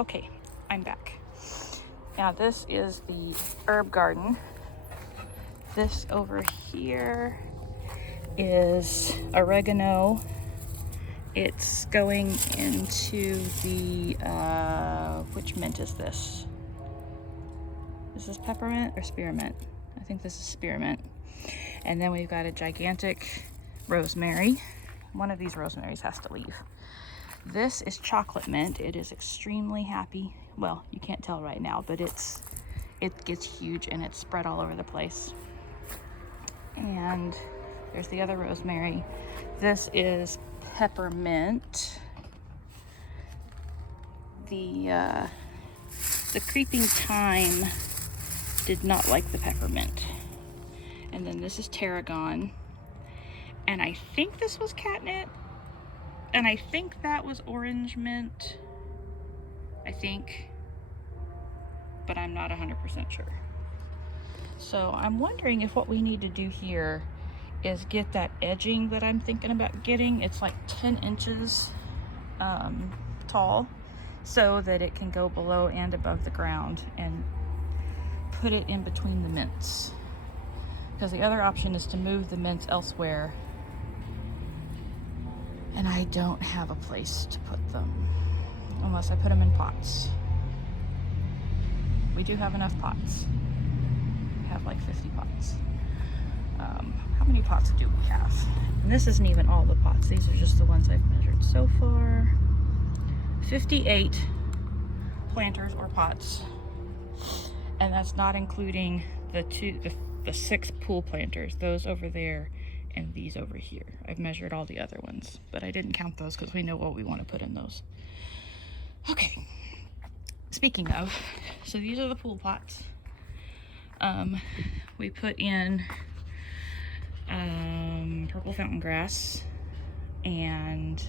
Okay, I'm back. Now this is the herb garden. This over here is oregano. It's going into the, which mint is this? Is this peppermint or spearmint? I think this is spearmint. And then we've got a gigantic rosemary. One of these rosemaries has to leave. This is chocolate mint. It is extremely happy. Well, you can't tell right now, but it gets huge and it's spread all over the place. And there's the other rosemary. This is peppermint. The creeping thyme did not like the peppermint. And then this is tarragon. And I think this was catnip. And I think that was orange mint. I think. But I'm not 100% sure. So I'm wondering if what we need to do here is get that edging that I'm thinking about getting. It's like 10 inches tall, so that it can go below and above the ground, and put it in between the mints. Because the other option is to move the mints elsewhere, and I don't have a place to put them unless I put them in pots. We do have enough pots. We have like 50 pots. How many pots do we have? And this isn't even all the pots. These are just the ones I've measured so far. 58 planters or pots. And that's not including the 6 pool planters. Those over there and these over here. I've measured all the other ones, but I didn't count those because we know what we want to put in those. Okay. Speaking of, so these are the pool pots. We put in purple fountain grass, and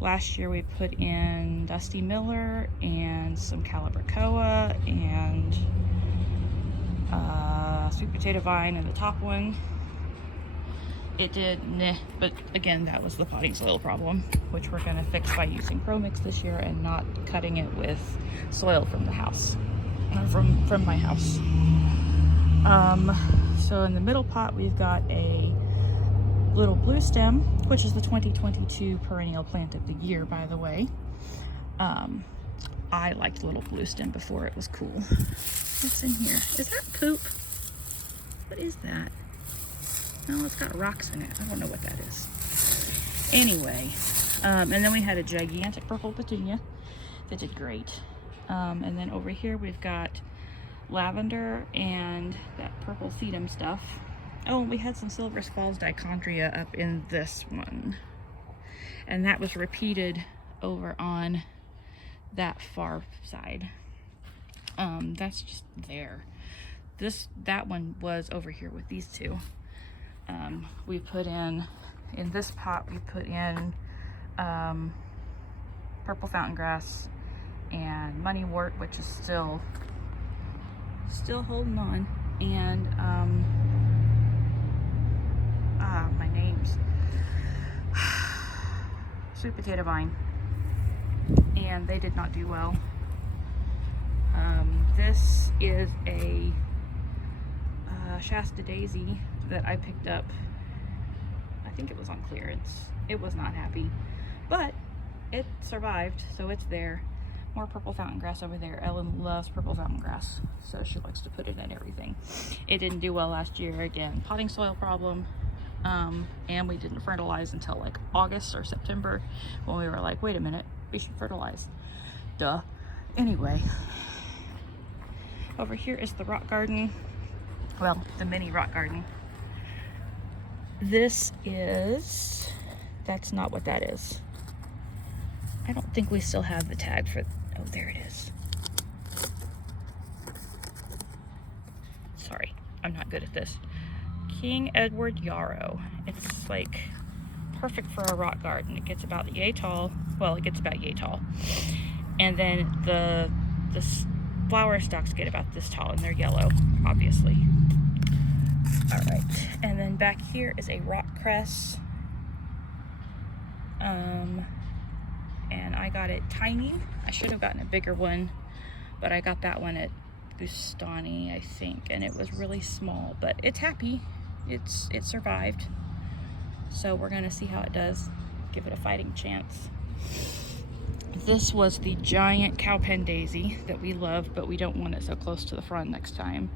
last year we put in Dusty Miller and some Calibrachoa and sweet potato vine in the top one. It did but again, that was the potting soil problem, which we're gonna fix by using Pro Mix this year and not cutting it with soil from the house, from my house. So in the middle pot, we've got a little blue stem, which is the 2022 perennial plant of the year, by the way. I liked little blue stem before it was cool. What's in here? Is that poop? What is that? No, it's got rocks in it. I don't know what that is. Anyway, and then we had a gigantic purple petunia that did great. And then over here we've got lavender and that purple sedum stuff. Oh, we had some Silver Falls dichondria up in this one. And that was repeated over on that far side. That's just there. That one was over here with these two. We put in this pot, we put in purple fountain grass and moneywort, which is still holding on, and my name's sweet potato vine, and they did not do well. This is a Shasta Daisy that I picked up. I think it was on clearance. It was not happy, but it survived, so it's there. More purple fountain grass over there. Ellen loves purple fountain grass, so she likes to put it in everything. It didn't do well last year. Again, potting soil problem, and we didn't fertilize until like August or September, when we were like, wait a minute, we should fertilize. Duh. Anyway, over here is the rock garden. Well, the mini rock garden. That's not what that is. I don't think we still have the tag for, oh, there it is. Sorry, I'm not good at this. King Edward Yarrow. It's like perfect for a rock garden. It gets about yay tall. Well, it gets about yay tall. And then the flower stalks get about this tall, and they're yellow, obviously. All right, and then back here is a rock cress. and I got it tiny. I should have gotten a bigger one, but I got that one at Bustani, I think, and it was really small, but it's happy. It survived. So we're gonna see how it does. Give it a fighting chance. This was the giant cowpen daisy that we love, but we don't want it so close to the front next time.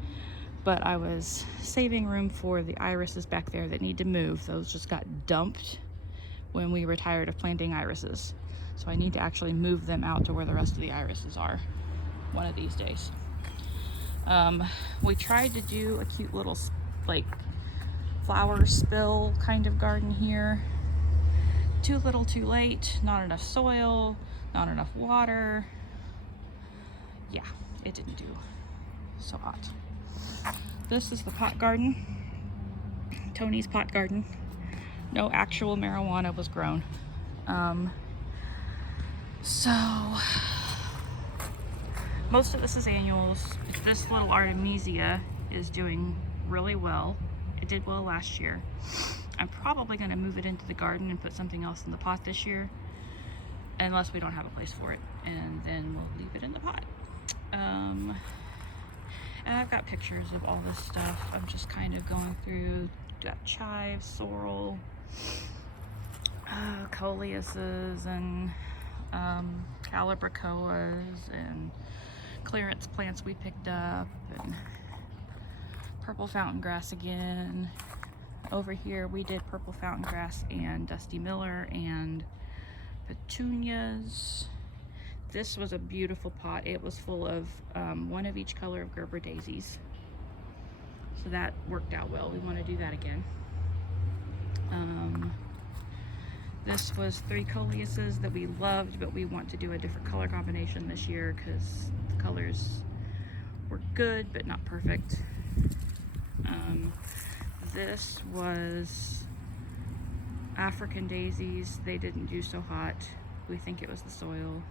But I was saving room for the irises back there that need to move. Those just got dumped when we were tired of planting irises. So I need to actually move them out to where the rest of the irises are one of these days. We tried to do a cute little like flower spill kind of garden here. Too little too late, not enough soil, not enough water. Yeah, it didn't do so hot. This is the pot garden, Tony's pot garden. No actual marijuana was grown. So most of this is annuals. This little Artemisia is doing really well. It did well last year. I'm probably going to move it into the garden and put something else in the pot this year, unless we don't have a place for it, and then we'll leave it in the pot. And I've got pictures of all this stuff. I'm just kind of going through. Got chives, sorrel, coleuses, and calibrachoas, and clearance plants we picked up, and purple fountain grass again. Over here we did purple fountain grass and Dusty Miller and petunias. This was a beautiful pot. It was full of one of each color of Gerber daisies. So that worked out well. We want to do that again. This was 3 coleuses that we loved, but we want to do a different color combination this year because the colors were good but not perfect. This was African daisies. They didn't do so hot. We think it was the soil.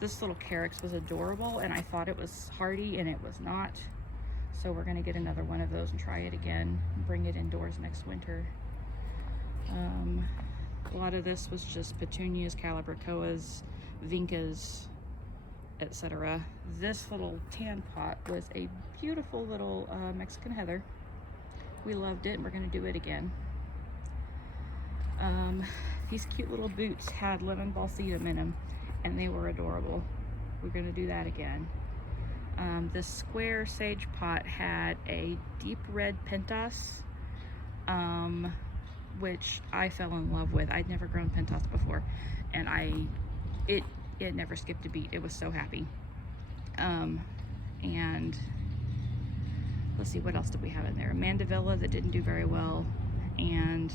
This little carex was adorable, and I thought it was hardy, and it was not. So we're gonna get another one of those and try it again and bring it indoors next winter. A lot of this was just petunias, calibrachoas, vincas, etc. This little tan pot was a beautiful little Mexican heather. We loved it, and we're going to do it again. These cute little boots had lemon balsedum in them, and they were adorable. We're going to do that again. This square sage pot had a deep red pentas, which I fell in love with. I'd never grown pentas before, and it never skipped a beat. It was so happy. And let's see, what else did we have in there? Mandevilla that didn't do very well, and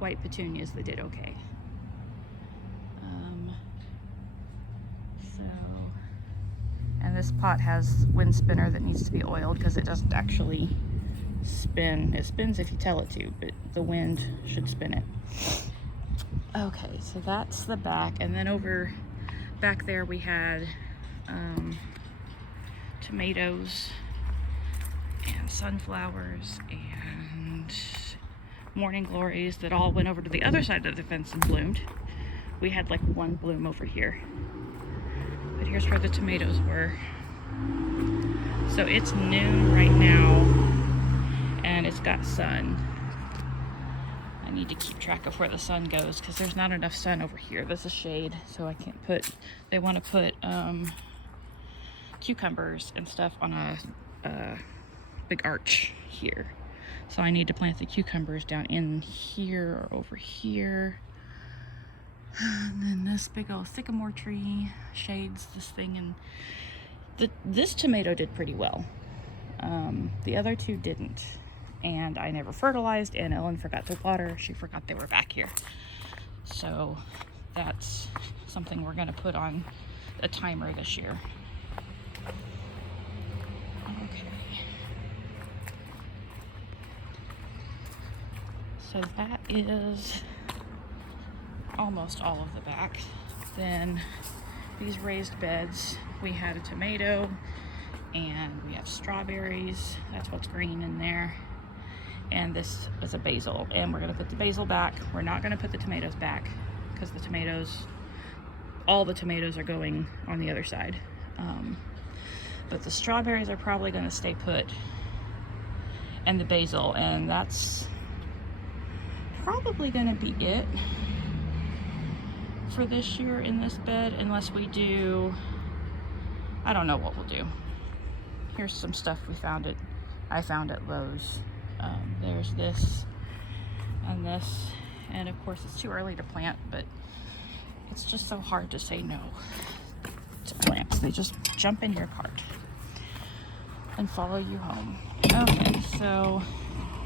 white petunias that did okay. And this pot has wind spinner that needs to be oiled because it doesn't actually spin. It spins if you tell it to, but the wind should spin it. Okay, so that's the back, and then over back there we had tomatoes and sunflowers and morning glories that all went over to the other side of the fence and bloomed. We had like one bloom over here, but here's where the tomatoes were. So it's noon right now, and it's got sun. I need to keep track of where the sun goes because there's not enough sun over here. This is shade, so I can't put, they want to put cucumbers and stuff on a big arch here. So I need to plant the cucumbers down in here or over here. And then this big old sycamore tree shades this thing, and this tomato did pretty well. The other two didn't. And I never fertilized, and Ellen forgot to water. She forgot they were back here. So that's something we're going to put on a timer this year. Okay. So that is almost all of the back. Then these raised beds, we had a tomato, and we have strawberries. That's what's green in there. And this is a basil, and we're going to put the basil back. We're not going to put the tomatoes back because the tomatoes all the tomatoes are going on the other side. But the strawberries are probably going to stay put, and the basil, and that's probably going to be it for this year in this bed, unless we do, I don't know what we'll do. Here's some stuff I found at Lowe's. There's this and this, and of course it's too early to plant, but it's just so hard to say no to plants. They just jump in your cart and follow you home. Okay, so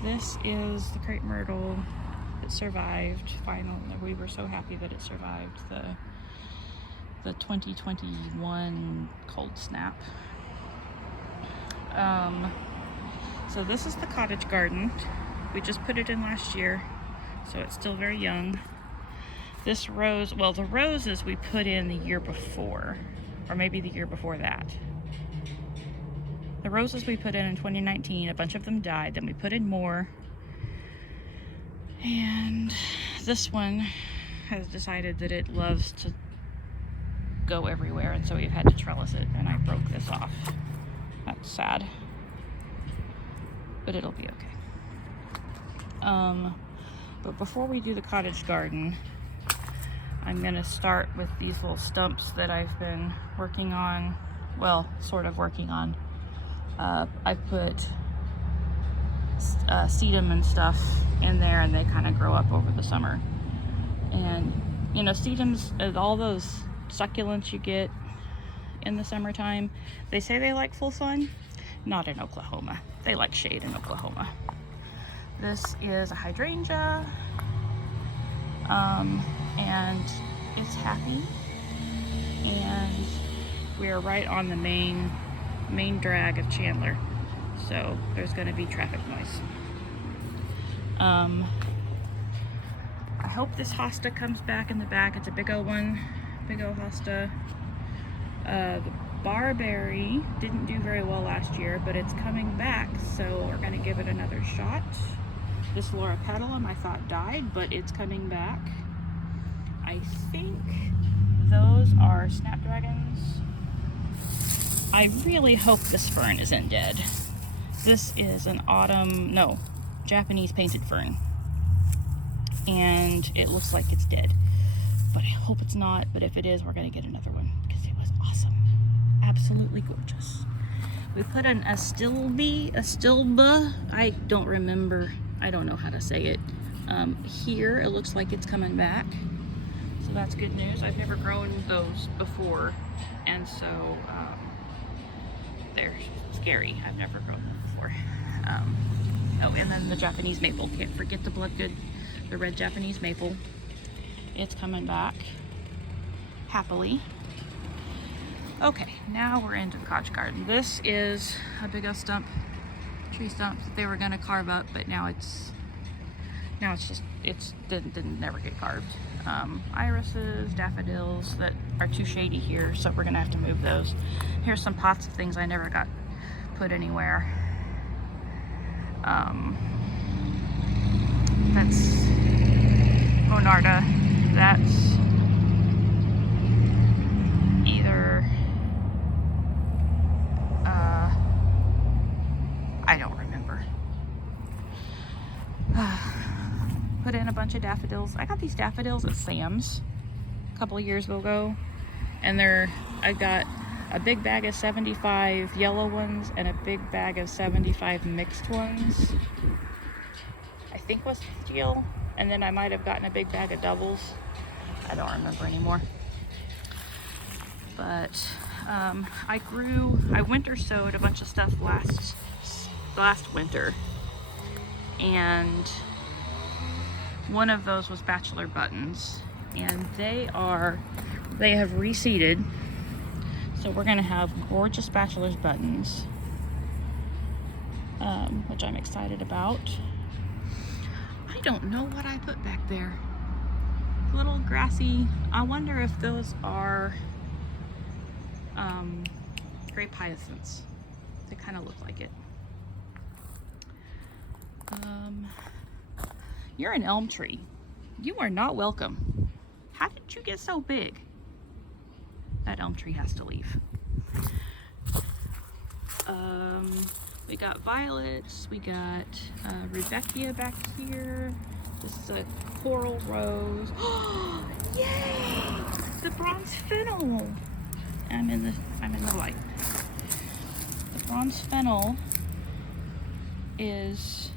this is the Crepe Myrtle. It survived. Finally, we were so happy that it survived the 2021 cold snap. So this is the cottage garden. We just put it in last year, so it's still very young. This rose, well, the roses we put in the year before, or maybe the year before that. The roses we put in 2019, a bunch of them died, then we put in more. And this one has decided that it loves to go everywhere, and so we've had to trellis it, and I broke this off. That's sad, but it'll be okay. But before we do the cottage garden, I'm gonna start with these little stumps that I've been working on, well, sort of working on. I put sedum and stuff in there, and they kind of grow up over the summer. And you know, sedums, all those succulents you get in the summertime, they say they like full sun. Not in Oklahoma. They like shade in Oklahoma. This is a hydrangea, and it's happy, and we're right on the main drag of Chandler, so there's going to be traffic noise. I hope this hosta comes back in the back. It's a big old one, big old hosta. The barberry didn't do very well last year, but it's coming back, so we're going to give it another shot. This Laura petalum I thought died, but it's coming back. I think those are snapdragons. I really hope this fern isn't dead. This is an Japanese painted fern, and it looks like it's dead, but I hope it's not. But if it is, we're going to get another one because it was awesome, absolutely gorgeous. We put an astilba, I don't remember, I don't know how to say it. Here it looks like it's coming back, so that's good news. I've never grown those before, and so they're scary. I've never grown them before. Oh, and then the Japanese maple, can't forget the bloodgood, the red Japanese maple. It's coming back happily. Okay, now we're into the cottage garden. This is a big old tree stump that they were going to carve up, but now it's didn't never get carved. Irises, daffodils that are too shady here, so we're going to have to move those. Here's some pots of things I never got put anywhere. That's Monarda. That's either I don't remember. Put in a bunch of daffodils. I got these daffodils at Sam's a couple of years ago, and I got a big bag of 75 yellow ones and a big bag of 75 mixed ones. I think was the deal. And then I might have gotten a big bag of doubles. I don't remember anymore. But I winter sowed a bunch of stuff last winter, and one of those was bachelor buttons, and they have reseeded, so we're gonna have gorgeous bachelor's buttons, which I'm excited about. I don't know what I put back there. Little grassy, I wonder if those are grape hyacinths. They kind of look like it. You're an elm tree. You are not welcome. How did you get so big? That elm tree has to leave. We got violets, we got Rudbeckia back here. This is a coral rose. Yay! The bronze fennel. I'm in the light. The bronze fennel is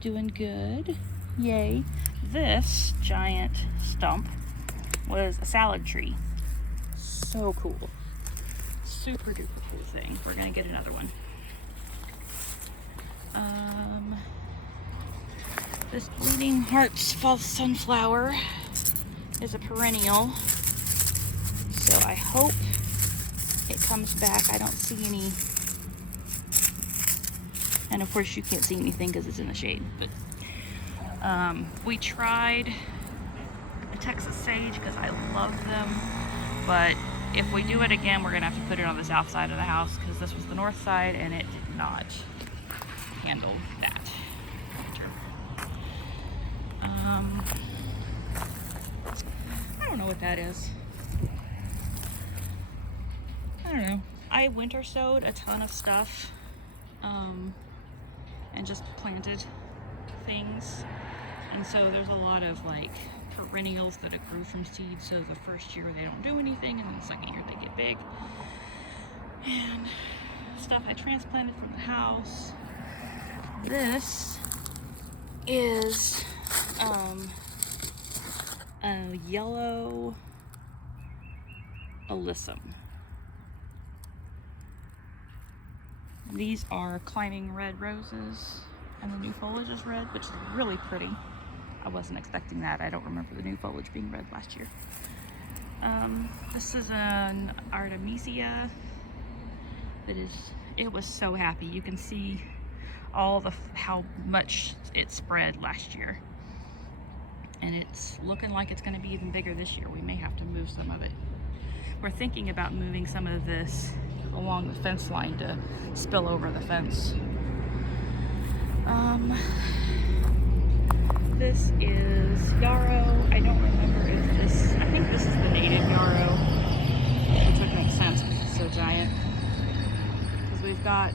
doing good. Yay. This giant stump was a salad tree. So cool. Super duper cool thing. We're gonna get another one. This Bleeding Hearts false sunflower is a perennial, so I hope it comes back. I don't see any, and of course you can't see anything because it's in the shade, but we tried a Texas sage because I love them, but if we do it again, we're gonna have to put it on the south side of the house because this was the north side and it did not handle that. I don't know what that is. I don't know. I winter sowed a ton of stuff and just planted things, and so there's a lot of like perennials that it grew from seed. So the first year they don't do anything, and then the second year they get big. And stuff I transplanted from the house. This is a yellow alyssum. These are climbing red roses, and the new foliage is red, which is really pretty. I wasn't expecting that. I don't remember the new foliage being red last year. This is an Artemisia that it was so happy. You can see all how much it spread last year. And it's looking like it's going to be even bigger this year. We may have to move some of it. We're thinking about moving some of this along the fence line to spill over the fence. This is Yarrow. I don't remember if this, I think this is the native Yarrow, which would make sense because it's so giant. Because we've got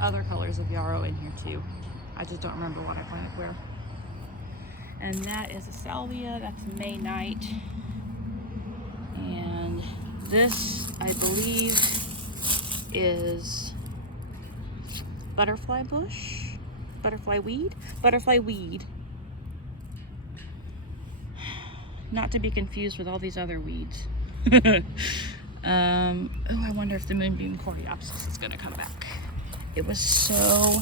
other colors of Yarrow in here too. I just don't remember what I planted where. And that is a salvia. That's May Night. And this, I believe, is butterfly bush, butterfly weed. Not to be confused with all these other weeds. Oh, I wonder if the moonbeam coreopsis is gonna come back. It was so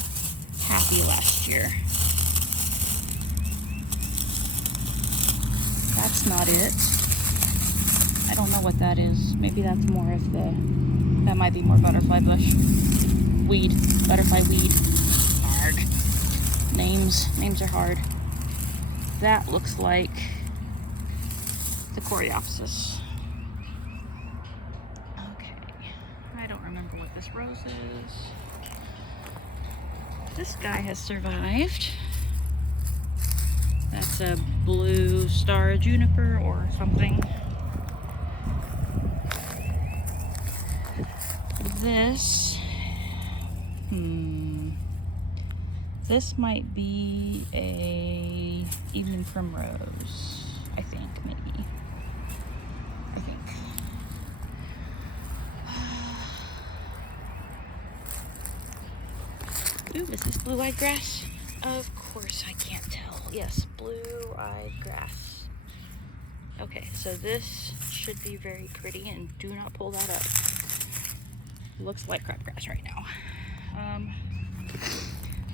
happy last year. That's not it. I don't know what that is. Maybe that's more of that might be more butterfly bush. Weed, butterfly weed. Hard. Names are hard. That looks like the coreopsis. Okay, I don't remember what this rose is. This guy has survived. That's a blue star juniper or something. This might be a evening primrose, I think, maybe. Ooh, is this blue-eyed grass? Of course I can't tell. Yes, blue-eyed grass. Okay, so this should be very pretty, and do not pull that up. Looks like crabgrass right now.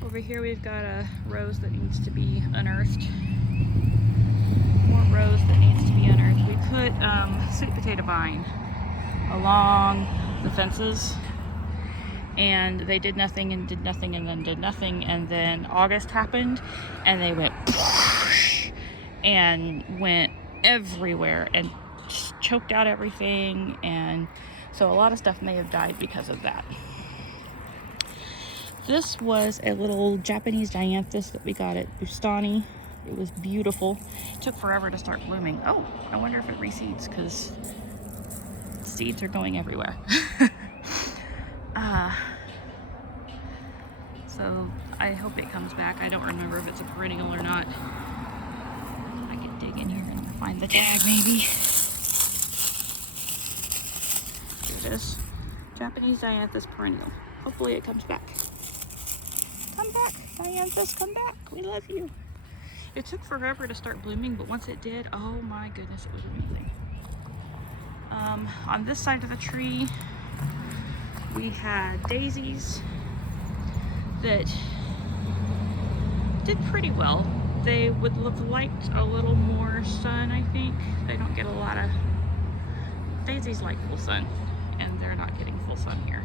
Over here we've got a rose that needs to be unearthed. More rose that needs to be unearthed. We put sweet potato vine along the fences, and they did nothing and did nothing and then did nothing, and then August happened and they went and went everywhere and just choked out everything, and so a lot of stuff may have died because of that. This was a little Japanese Dianthus that we got at Bustani. It was beautiful. It took forever to start blooming. Oh, I wonder if it reseeds because seeds are going everywhere. So I hope it comes back. I don't remember if it's a perennial or not. I can dig in here and find the tag maybe. Here it is. Japanese Dianthus perennial. Hopefully it comes back. Come back, Dianthus, come back. We love you. It took forever to start blooming, but once it did, oh my goodness, it was amazing. On this side of the tree, we had daisies that did pretty well. They would have liked a little more sun, I think. They don't get a lot of... Daisies like full sun, and they're not getting full sun here.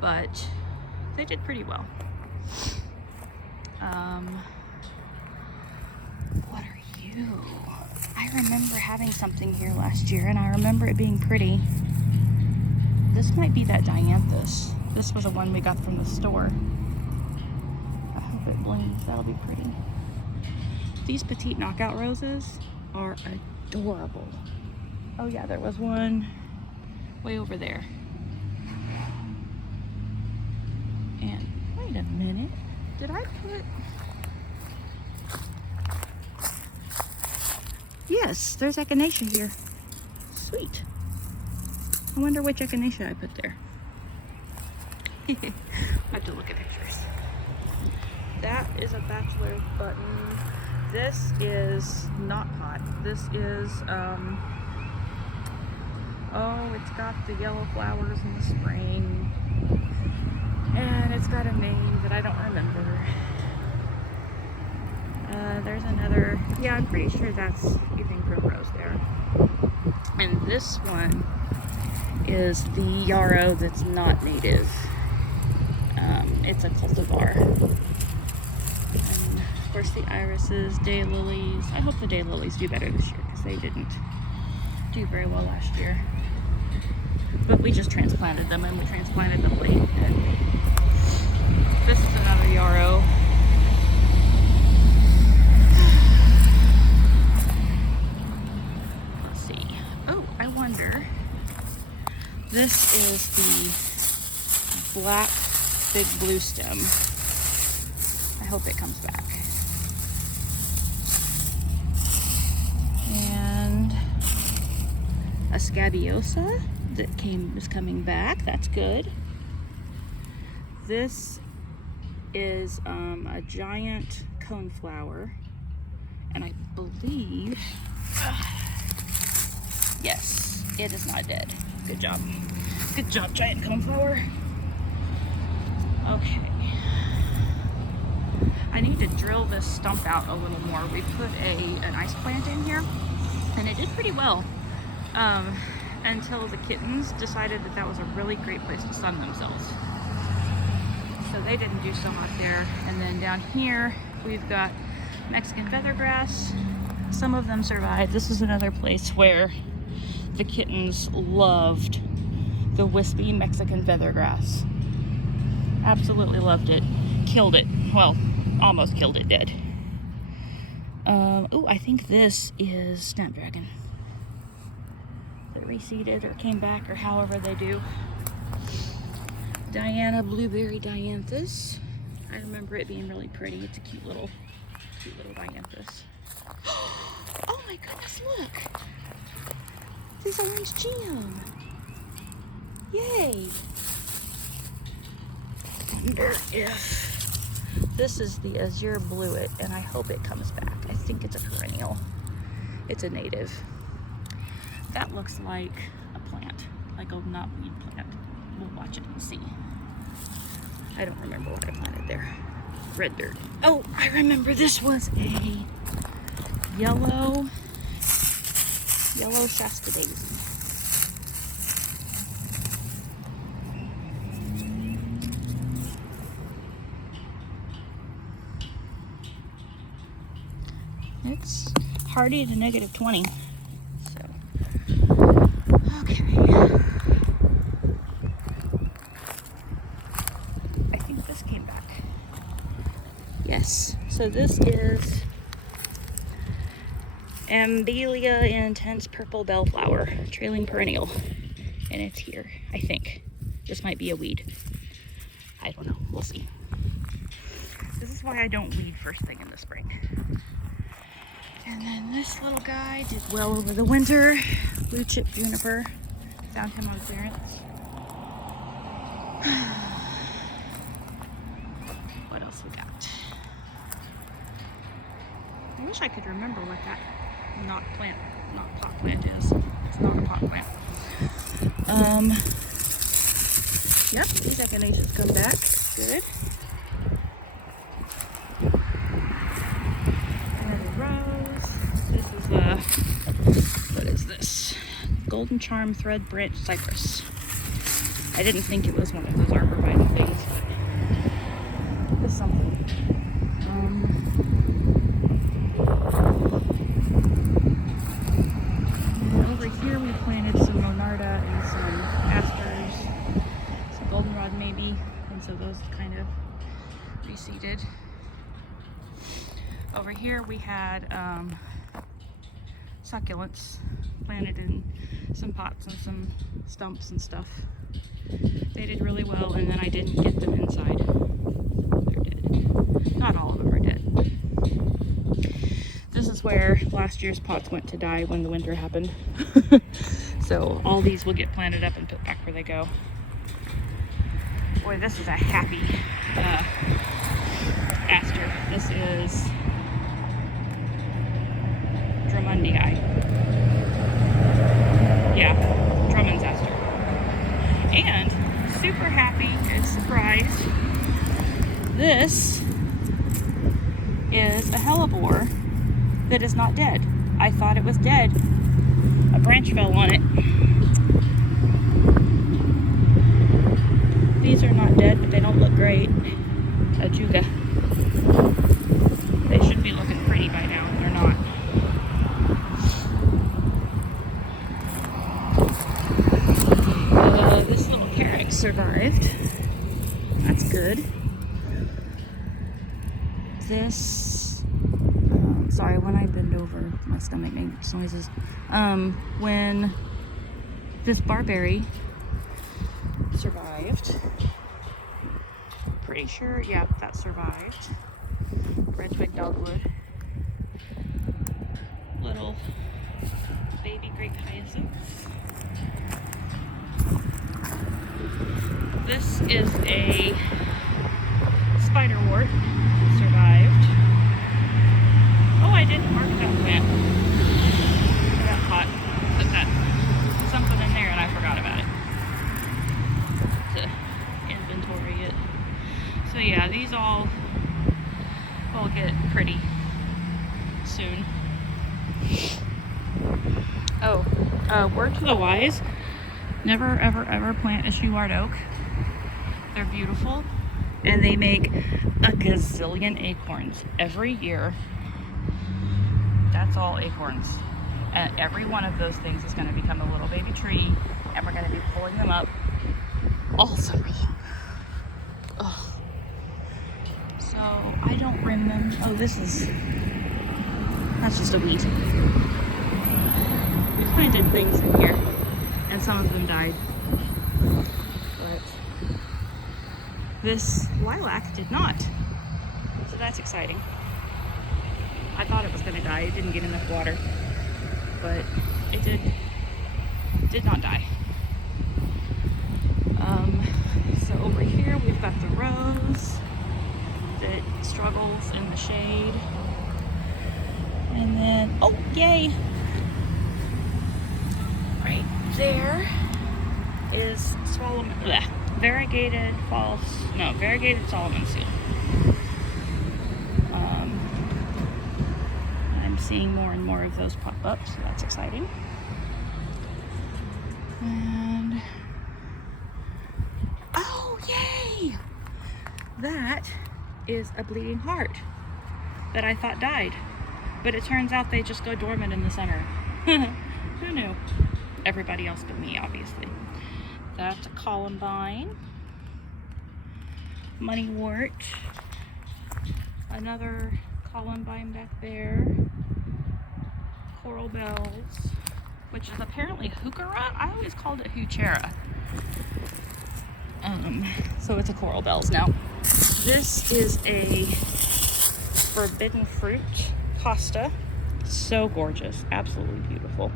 But they did pretty well. What are you? I remember having something here last year, and I remember it being pretty. This might be that Dianthus. This was the one we got from the store. I hope it blooms. That'll be pretty. These Petite knockout roses are adorable. Oh yeah, there was one way over there. And wait a minute. Did I put... Yes, there's Echinacea here. Sweet. I wonder which Echinacea I put there. I have to look at pictures. That is a bachelor button. This is not pot. This is, oh, it's got the yellow flowers in the spring. And it's got a name that I don't remember. There's another, yeah, I'm pretty sure that's Evening Primrose there. And this one is the Yarrow that's not native. It's a cultivar. And of course the irises, daylilies. I hope the daylilies do better this year because they didn't do very well last year. But we just transplanted them, and we transplanted them late. And this is another Yarrow. Let's see. Oh, I wonder. This is the black big blue stem. I hope it comes back. And a scabiosa that is coming back. That's good. This is a giant coneflower, and I believe, yes, it is not dead. Good job. Good job, giant coneflower. Okay. I need to drill this stump out a little more. We put an ice plant in here, and it did pretty well until the kittens decided that that was a really great place to sun themselves. So they didn't do so hot there. And then down here, we've got Mexican feathergrass. Some of them survived. This is another place where the kittens loved the wispy Mexican feathergrass. Absolutely loved it. Killed it. Well, almost killed it dead. Oh, I think this is snapdragon. That reseeded or came back or however they do. Diana blueberry Dianthus. I remember it being really pretty. It's a cute little Dianthus. Oh my goodness, look! This orange gem. Yay! Wonder if this is the azure bluet, and I hope it comes back. I think it's a perennial. It's a native. That looks like a plant, like a knotweed plant. We'll watch it and see. I don't remember what I planted there. Red dirt. Oh, I remember this was a yellow Shasta Daisy. It's hardy to -20. So, okay. I think this came back. Yes. So this is Ambelia intense purple bellflower, trailing perennial. And it's here, I think. This might be a weed. I don't know, we'll see. This is why I don't weed first thing in the spring. And then this little guy did well over the winter. Blue chip juniper. Found him on clearance. What else we got? I wish I could remember what that not pot plant is. It's not a pot plant. Yep, these Echinaceas come back. Good. Another rose. This is what is this? Golden Charm Thread Branch Cypress. I didn't think it was one of those arborvitae things, but it's something. And over here we planted some Monarda and some asters, some goldenrod maybe, and so those kind of reseeded. Over here we had succulents planted in some pots and some stumps and stuff. They did really well, and then I didn't get them inside. They're dead. Not all of them are dead. This is where last year's pots went to die when the winter happened. So all these will get planted up and put back where they go. Boy, this is a happy aster. This is Drummondii. Yeah, Drummond's aster. And super happy and surprised, this is a hellebore that is not dead. I thought it was dead. A branch fell on it. These are not dead, but they don't look great. Ajuga. They should be looking pretty by now. They're not. This little carrot survived. That's good. This, sorry, when I bend over, my stomach makes noises. When this barberry survived, pretty sure, yeah, that survived. Red twig dogwood. Little baby grape hyacinths. This is a spiderwort. Survived. Oh, I didn't mark that plant. I got caught. Put that something in there and I forgot about it. To inventory it. So yeah, these all will get pretty soon. Oh, word to the wise. Never, ever, ever plant a shoe-art oak. They're beautiful, and they make a gazillion acorns every year. That's all acorns. And every one of those things is going to become a little baby tree, and we're going to be pulling them up all summer long. Ugh. So, I don't remember. Oh, that's just a weed. We planted things in here, and some of them died. But this lilac did not. So that's exciting. I thought it was going to die. It didn't get enough water. But it did not die. So over here we've got the rose that struggles in the shade. And then, oh, yay! Right there is variegated Solomon seal. I'm seeing more and more of those pop up, so that's exciting. And oh, yay! That is a bleeding heart that I thought died, but it turns out they just go dormant in the summer. Who knew? Everybody else but me, obviously. That's a Columbine, moneywort, another Columbine back there, coral bells, which is apparently heuchera. I always called it heuchera. So it's a coral bells now. This is a forbidden fruit hosta. So gorgeous, absolutely beautiful.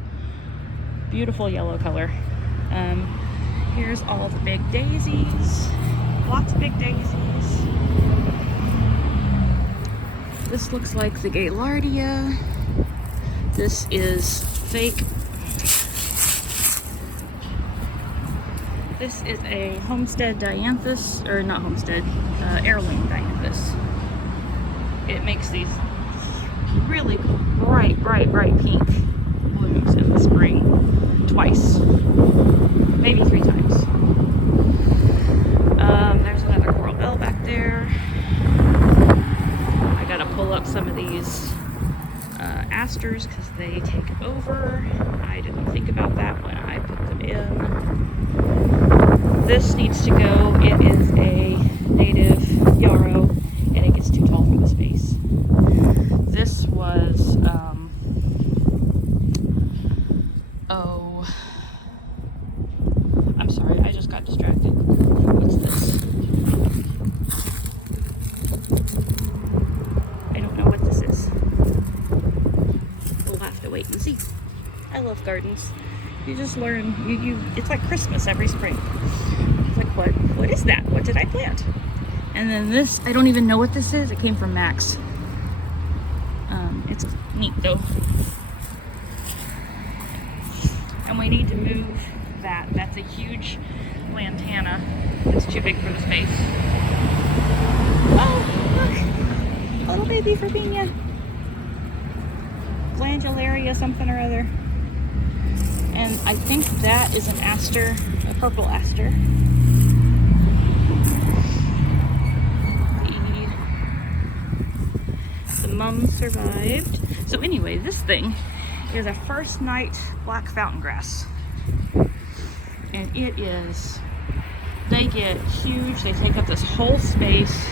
Beautiful yellow color. Here's all the big daisies. Lots of big daisies. This looks like the Gaillardia. This is fake. This is a homestead Dianthus, or not homestead, heirloom Dianthus. It makes these really bright pink blooms in the spring, twice, maybe 3 times. There's another coral bell back there. I gotta pull up some of these asters because they take over. I didn't think about that when I put them in. This needs to go. It is a native yarrow and it gets too tall for the space. This was oh, I'm sorry, I just got distracted. What's this? I don't know what this is. We'll have to wait and see. I love gardens. You just learn, it's like Christmas every spring. It's like, what is that? What did I plant? And then this, I don't even know what this is. It came from Max. It's neat though. And we need to move that. That's a huge lantana. It's too big for the space. Oh, look, little baby Verbena. Glandularia something or other. And I think that is an aster, a purple aster. The mum survived. So anyway, this thing is a first night black fountain grass. And it is, they get huge, they take up this whole space.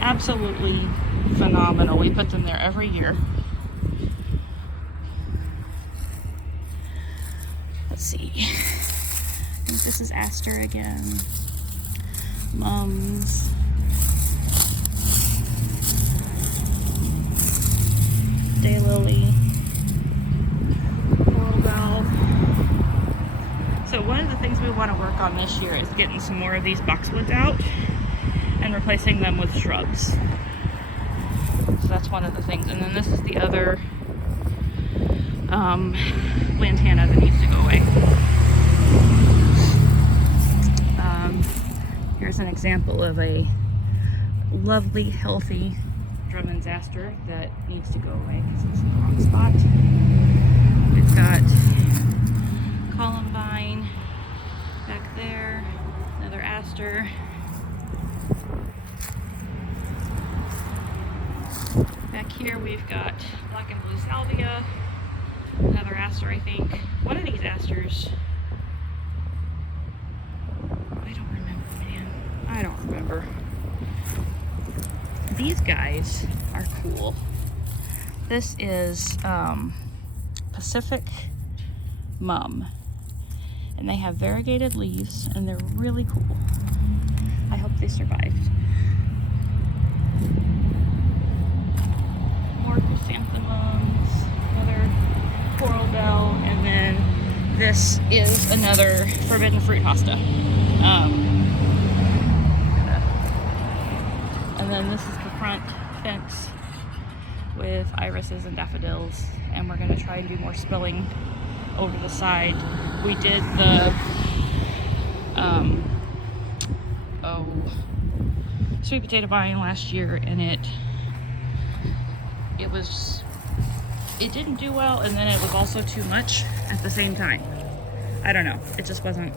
Absolutely phenomenal. We put them there every year. Let's see. I think this is aster again. Mums. Daylily. Coral bell. So one of the things we want to work on this year is getting some more of these boxwoods out and replacing them with shrubs. So that's one of the things. And then this is the other lantana that needs to go away. Here's an example of a lovely, healthy Drummond's aster that needs to go away because it's in the wrong spot. We've got Columbine back there, another aster. Back here we've got black and blue salvia, another aster I think. One of these asters, I don't remember, man. I don't remember. These guys are cool. This is Pacific Mum. And they have variegated leaves and they're really cool. I hope they survived. More chrysanthemums, another coral bell, and then this is another forbidden fruit hosta. And then this is the front fence with irises and daffodils, and we're going to try and do more spilling over the side. We did the sweet potato vine last year, and it didn't do well, and then it was also too much at the same time. I don't know, it just wasn't.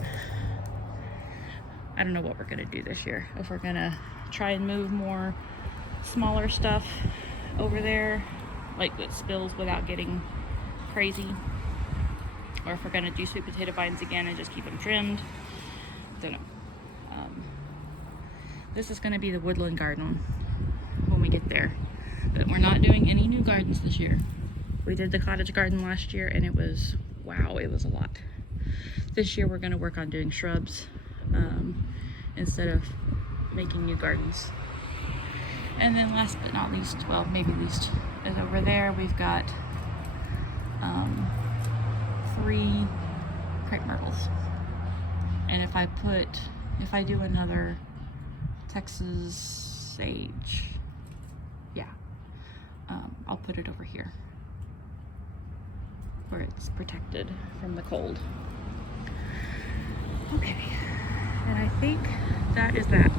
I don't know what we're gonna do this year. If we're gonna try and move more smaller stuff over there, like that spills without getting crazy, or if we're gonna do sweet potato vines again and just keep them trimmed. Don't know. This is gonna be the Woodland Garden when we get there, but we're not doing any new gardens this year. We did the cottage garden last year and it was, wow, it was a lot. This year we're gonna work on doing shrubs instead of making new gardens. And then last but not least, well, maybe least, is over there we've got 3 Crepe Myrtles. And if I do another Texas sage, yeah, I'll put it over here where it's protected from the cold. Okay, and I think that is that.